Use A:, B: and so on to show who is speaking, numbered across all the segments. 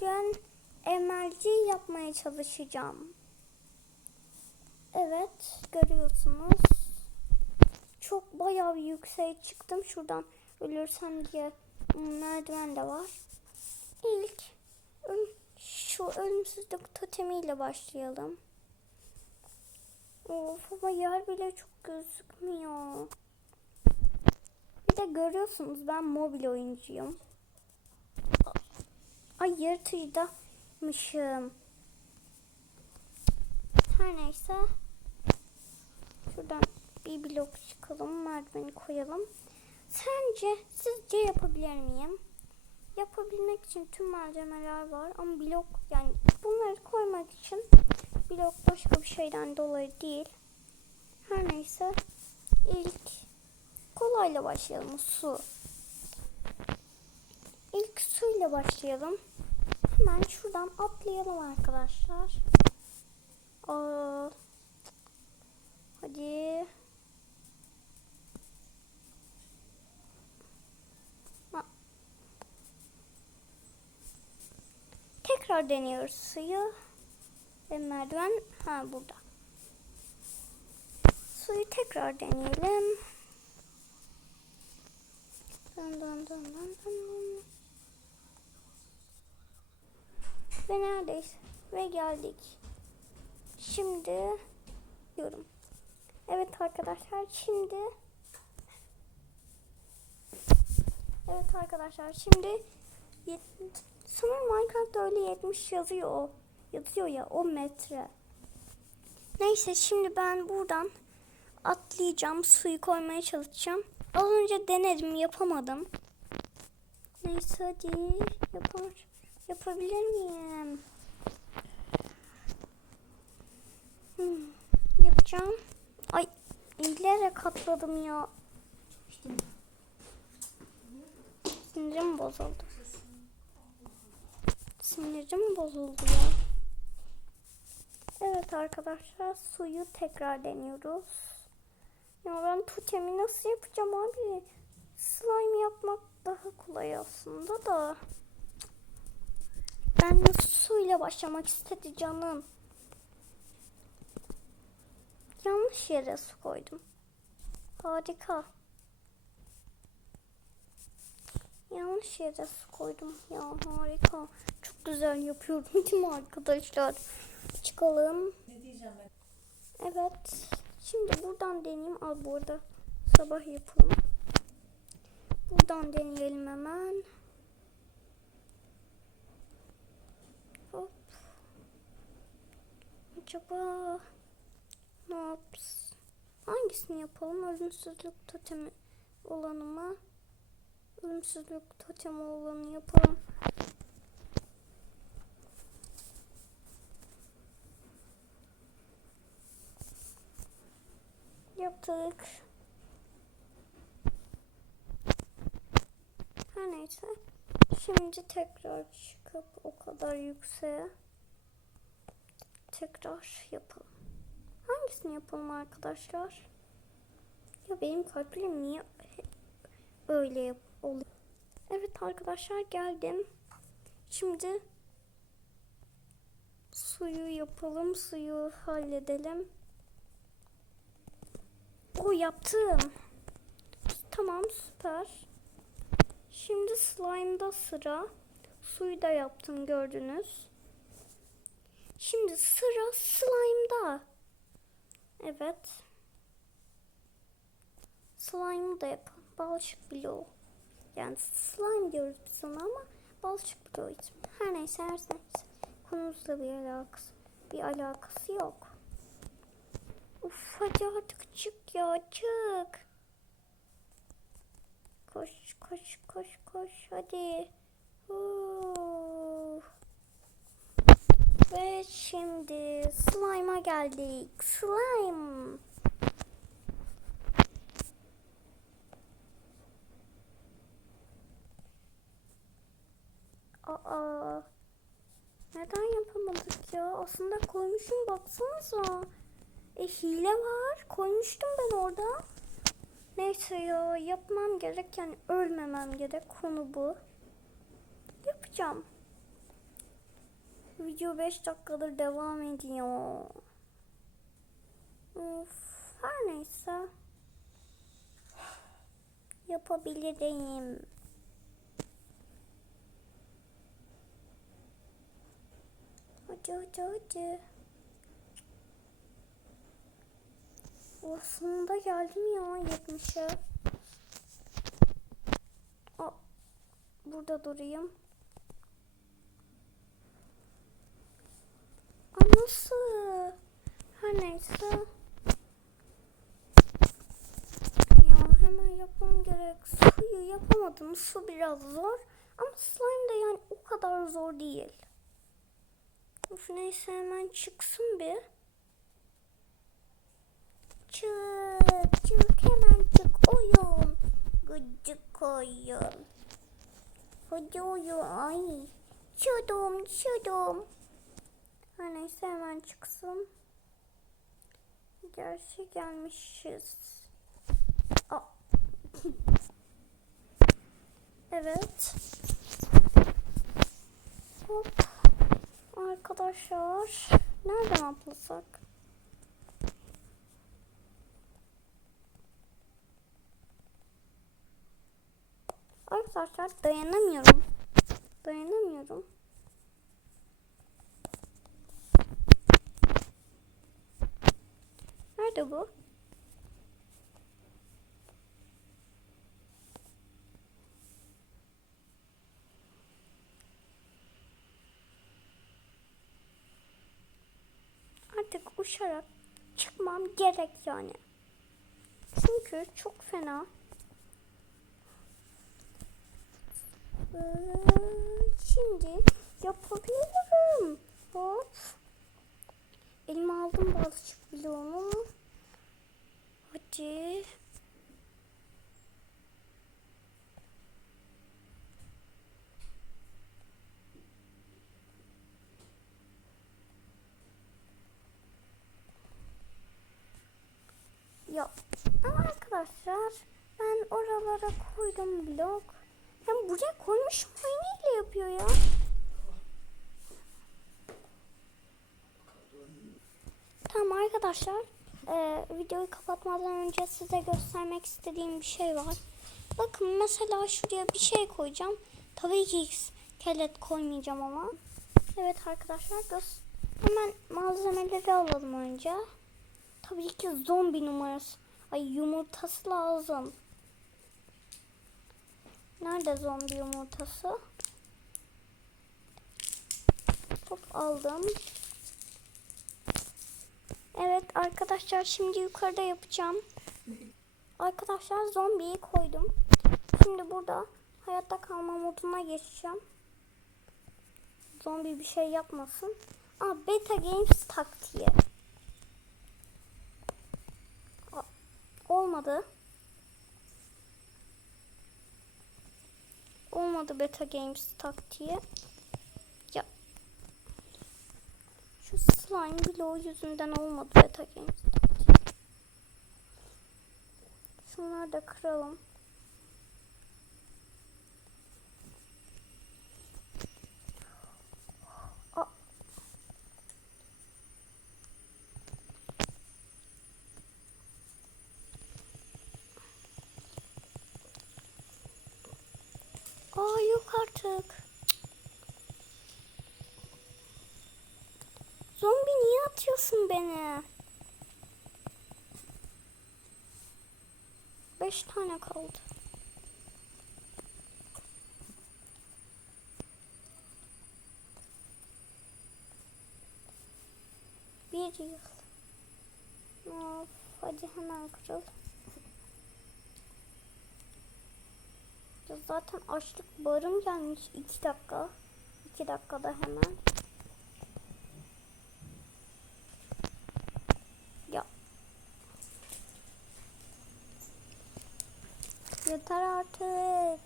A: bugün emelci yapmaya çalışacağım. Evet görüyorsunuz. Çok bayağı bir yükseğe çıktım. Şuradan ölürsem diye merdiven de var. İlk şu ölümsüzlük totemiyle başlayalım. Of ama yer bile çok gözükmüyor. Bir de görüyorsunuz ben mobil oyuncuyum. Ay yırtıcıdamışım. Her neyse. Şuradan bir blok çıkalım. Merdiveni koyalım. Sence sizce yapabilir miyim? Yapabilmek için tüm malzemeler var ama blok yani bunları koymak için blok başka bir şeyden dolayı değil. Her neyse ilk kolayla başlayalım su. İlk suyla başlayalım. Hemen şuradan atlayalım arkadaşlar. Aa, hadi. Ha. Tekrar deniyoruz suyu. Ve merdiven ha burada. Suyu tekrar deneyelim. Dın dın dın dın dın Ve neredeyiz? Ve geldik. Şimdi diyorum. Evet arkadaşlar şimdi Evet arkadaşlar şimdi yet- sanırım Minecraft'ta öyle 70 yazıyor. Yazıyor ya o metre. Neyse şimdi ben buradan atlayacağım. Suyu koymaya çalışacağım. Az önce denedim yapamadım. Neyse hadi yapar. Yapabilir miyim? Hmm, yapacağım. Ay eğilerek atladım ya. Sinirim bozuldu. Sinirim bozuldu ya. Evet arkadaşlar suyu tekrar deniyoruz. Ya ben totemi nasıl yapacağım abi? Slime yapmak daha kolay aslında da. Ben de suyla başlamak istedi canım. Yanlış yere su koydum. Harika. Yanlış yere su koydum. Ya harika. Çok güzel yapıyorum değil mi arkadaşlar? Çıkalım.
B: Ne diyeceğim ben?
A: Evet. Şimdi buradan deneyeyim. Al burada sabah yapalım. Buradan deneyelim hemen. Hop. Acaba ne yaps? Hangisini yapalım? Ölümsüzlük totemi olanı mı? Ölümsüzlük totemi olanı yapalım. Yaptık. Her neyse. Şimdi tekrar çıkıp o kadar yükseğe tekrar yapalım. Hangisini yapalım arkadaşlar? Ya benim kalplerim niye öyle oluyor? Evet arkadaşlar geldim. Şimdi suyu yapalım. Suyu halledelim. O yaptım. Tamam süper. Şimdi slime'da sıra. Suyu da yaptım gördünüz. Şimdi sıra slime'da. Evet. Slime'ı da yapalım. Balçık bloğu. Yani slime diyoruz biz ona ama balçık bloğu için. Her neyse her neyse. Konumuzla bir alakası, bir alakası yok. Uf hadi artık çık ya çık. Koş koş koş koş hadi. Huu. Ve şimdi slime'a geldik. Slime. Aa. Neden yapamadık ya? Aslında koymuşum baksanıza. E hile var. Koymuştum ben orada. Neyse ya yapmam gerek yani ölmemem gerek konu bu. Yapacağım. Video 5 dakikadır devam ediyor. Of, her neyse. Yapabilirim. Hadi hadi hadi. Oh, sonunda geldim ya 70'e. Aa, burada durayım. Nasıl? Her neyse. Ya hemen yapmam gerek. Suyu yapamadım. Su biraz zor. Ama slime de yani o kadar zor değil. Of neyse hemen çıksın bir. Çık çık hemen çık oyun. Gıcık oyun. Hadi oyun ay. Çıdım çıdım. Her neyse hemen çıksın. Gerçi gelmişiz. Aa. evet. Hop. Arkadaşlar. Nereden atlasak? Arkadaşlar dayanamıyorum. Dayanamıyorum. Nerede bu? Artık uçarak çıkmam gerek yani. Çünkü çok fena. Ee, Şimdi yapabilirim. Hop. Elime aldım balçık bloğumu. Hadi. Ya ama arkadaşlar ben oralara koydum blok. Hem buraya koymuşum aynıyla yapıyor ya. Tamam arkadaşlar. Ee, videoyu kapatmadan önce size göstermek istediğim bir şey var. Bakın mesela şuraya bir şey koyacağım. Tabii ki iskelet koymayacağım ama. Evet arkadaşlar göz hemen malzemeleri alalım önce. Tabii ki zombi numarası. Ay yumurtası lazım. Nerede zombi yumurtası? Hop aldım. Evet arkadaşlar şimdi yukarıda yapacağım. Arkadaşlar zombiyi koydum. Şimdi burada hayatta kalma moduna geçeceğim. Zombi bir şey yapmasın. Aa, Beta Games taktiği. Olmadı. Olmadı Beta Games taktiği. Ya. Slime bloğu yüzünden olmadı Beta Games taktiği. Şunları da kıralım. Aa yok artık. Zombi niye atıyorsun beni? Beş tane kaldı. Bir yıl. Of, hadi hemen kırıl. Zaten açlık barım gelmiş. iki dakika. iki dakikada hemen. Ya. Yeter artık.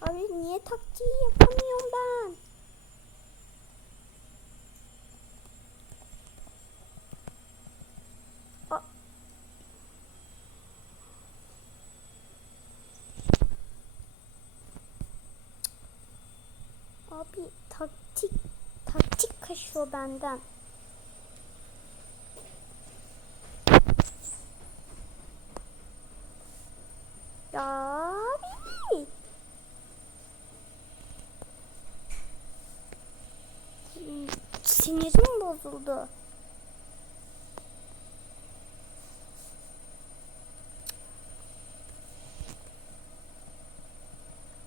A: Abi niye taktiği yapamıyorum ben? Abi taktik taktik o benden. Ya abi. Sinirim bozuldu.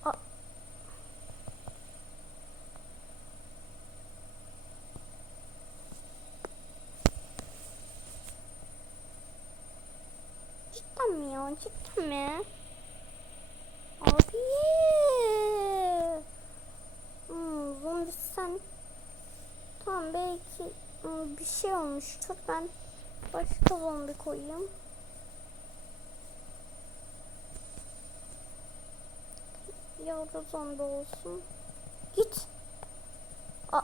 A: A- Cidden mi ya? Mi? Abi. Hmm, zombi sen. Bir şey olmuştur. Ben başka zombi koyayım. Yavru zombi olsun. Git. A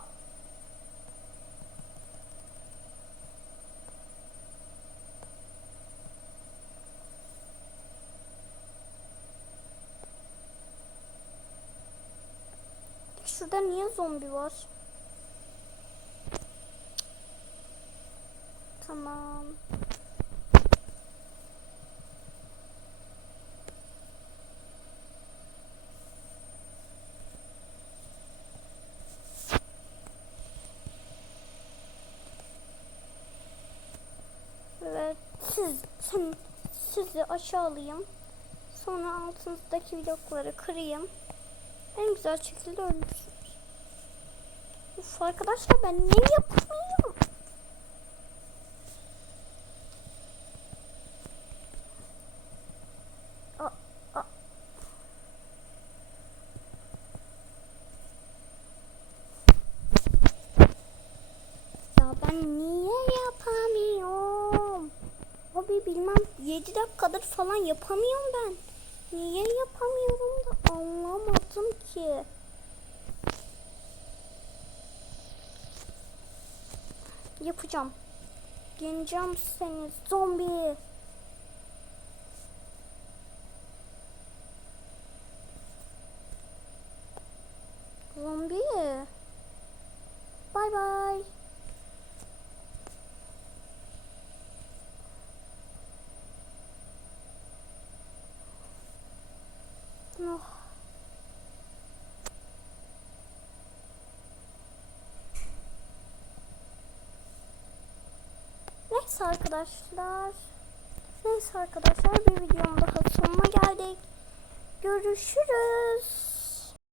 A: Şurada niye zombi var? Tamam. Evet, sen, sizi aşağı alayım. Sonra altınızdaki blokları kırayım. En güzel şekilde ölürsünüz. Uf arkadaşlar ben ne yapamıyorum? Aa, aa. Ya ben niye yapamıyorum? Abi bilmem 7 dakikadır falan yapamıyorum ben. Niye yapamıyorum da anlamadım ki. Yapacağım. Yeneceğim seni zombi. Neyse arkadaşlar. Neyse arkadaşlar bir videonun daha sonuna geldik. Görüşürüz.